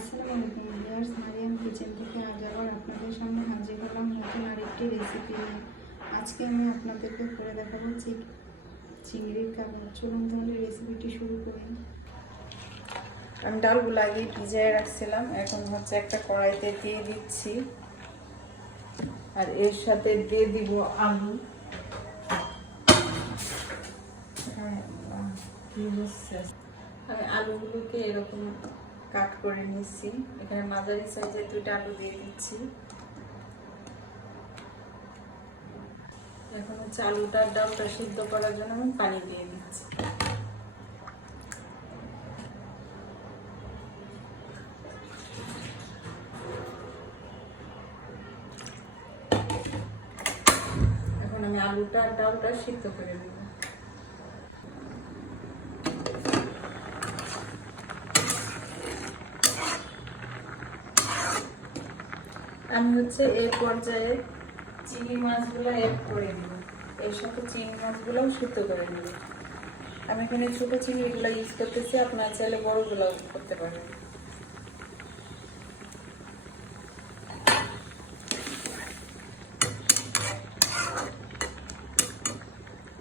আসসালামু আলাইকুম viewers, Mariam kitchen থেকে আজ আবার আপনাদের সামনে হাজির হলাম নতুন আরেকটি রেসিপি নিয়ে। আজকে আমি আপনাদেরকে করে দেখাবো চিংড়ির কাবাব। চলুন তাহলে রেসিপিটি শুরু করি। আমি ডালগুলো আগে ভিজিয়ে রাখছিলাম, এখন হচ্ছে একটা কড়াইতে দিয়ে দিচ্ছি, আর এর সাথে দিয়ে দিব আলু। আমি আলুগুলোকে এরকম কাট করে নিচ্ছি। এখানে মাঝারি সাইজের 2টা আলু দিয়ে দিচ্ছি। এখন হচ্ছে আলুটার ডালটা সিদ্ধ করার জন্য আমি পানি দিয়ে দিচ্ছি। এখন আমি আলুটা ডালটা সিদ্ধ করে নেব। আমি হচ্ছে এই পর্যায়ে চিংড়ি মাছগুলো অ্যাড করে দিব। এর সাথে চিংড়ি মাছগুলোও সিদ্ধ করে নেব। আমি এখানে ছোট চিংড়িগুলো ইউজ করতেছি, আপনারা চাইলে বড়গুলো করতে পারেন।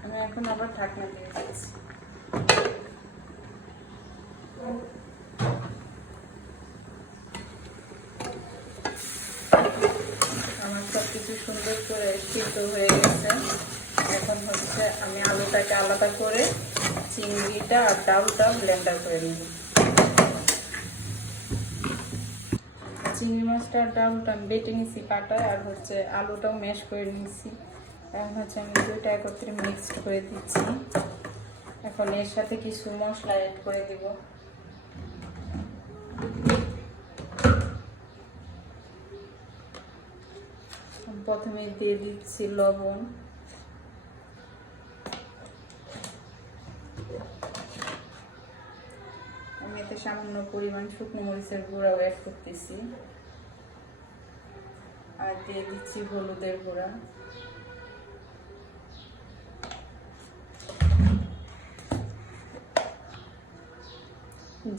আমি এখন আবার ঢাকনা দিয়ে দিচ্ছি। আমার সব কিছু সুন্দর করে সিদ্ধ হয়ে গেছে। এখন হচ্ছে আমি আলুটাকে আলাদা করে চিংড়িটা আর ডালটা ব্লেন্ডার করে নিব। চিংড়ি মাছটা আর ডালটা আমি বেটে নিচ্ছি পাটায়, আর হচ্ছে আলুটাও ম্যাশ করে নিচ্ছি। এখন হচ্ছে আমি দুইটা একত্রে মিক্সড করে দিচ্ছি। এখন এর সাথে কিছু মশলা অ্যাড করে দিব। প্রথমে দিয়ে দিচ্ছি লবণ, আমি এতে সামান্য পরিমাণ শুকনো মরিচের গুঁড়াও অ্যাড করতেছি, আর দিয়ে দিচ্ছি হলুদের গুঁড়া,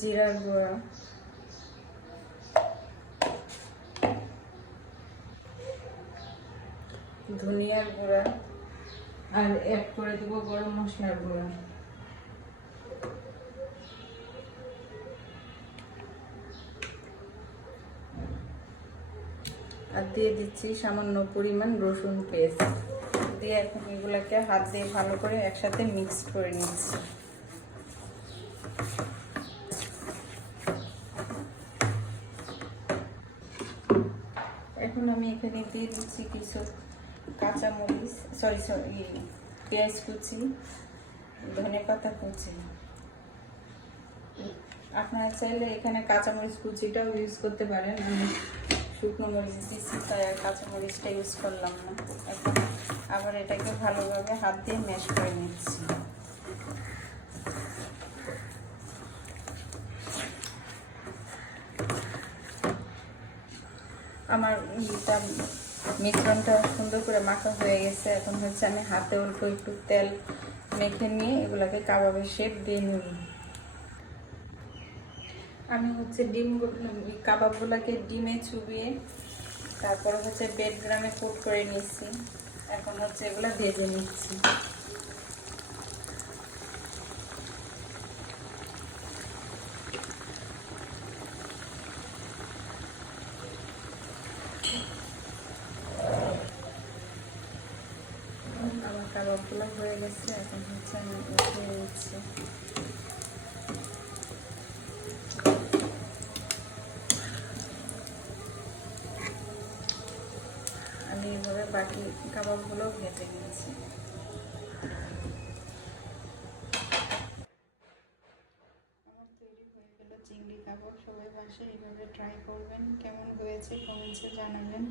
জিরার গুঁড়া, ধনিয়ার গুঁড়া, আর অ্যাড করে দিব গরম মশলার গুঁড়া। আর দিয়ে দিচ্ছি সামান্য পরিমাণ রসুন পেস্ট দিয়ে এখন এগুলাকে হাত দিয়ে ভালো করে একসাথে মিক্স করে নিচ্ছি। এখন আমি এখানে দিয়ে দিচ্ছি কিছু কাঁচামরিচ, পেঁয়াজ কুচি, ধনেপাতা কুচি। আপনারা চাইলে এখানে কাঁচামরিচ কুচিটাও ইউজ করতে পারেন। আমি শুকনো মরিচ দিচ্ছি, তাই আর কাঁচামরিচটা ইউজ করলাম না। এখন আবার এটাকে ভালোভাবে হাত দিয়ে ম্যাশ করে নিচ্ছি। আমার মিশ্রণটা সুন্দর করে মাখা হয়ে গেছে। এখন হচ্ছে আমি হাতে অল্প একটু তেল মেখে নিয়ে এগুলাকে কাবাবের শেপ দিয়ে নিব। আমি হচ্ছে কাবাবগুলোকে ডিমে চুবিয়ে তারপর হচ্ছে ব্রেড গ্রামে কোট করে নিচ্ছি। এখন হচ্ছে এগুলো ভেজে নিচ্ছি। আমার কাবাবগুলো হয়ে গেছে, এখন হচ্ছে আমি উঠিয়ে নিচ্ছি। আমি এইভাবে বাকি কাবাবগুলো ভেজে নিয়েছি। আমার তৈরি হয়ে গেল চিংড়ি কাবাব। সবাই বাসায় এইভাবে ট্রাই করবেন। কেমন হয়েছে কমেন্টসে জানাবেন।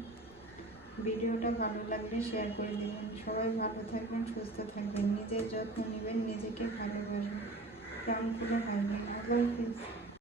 ভিডিওটা ভালো লাগলে শেয়ার করে দেবেন। সবাই ভালো থাকবেন, সুস্থ থাকবেন, নিজের যত্ন নেবেন, নিজেকে ভালোবাসবেন, প্রাণ খুলে থাকবেন। আল্লাহ হাফেজ।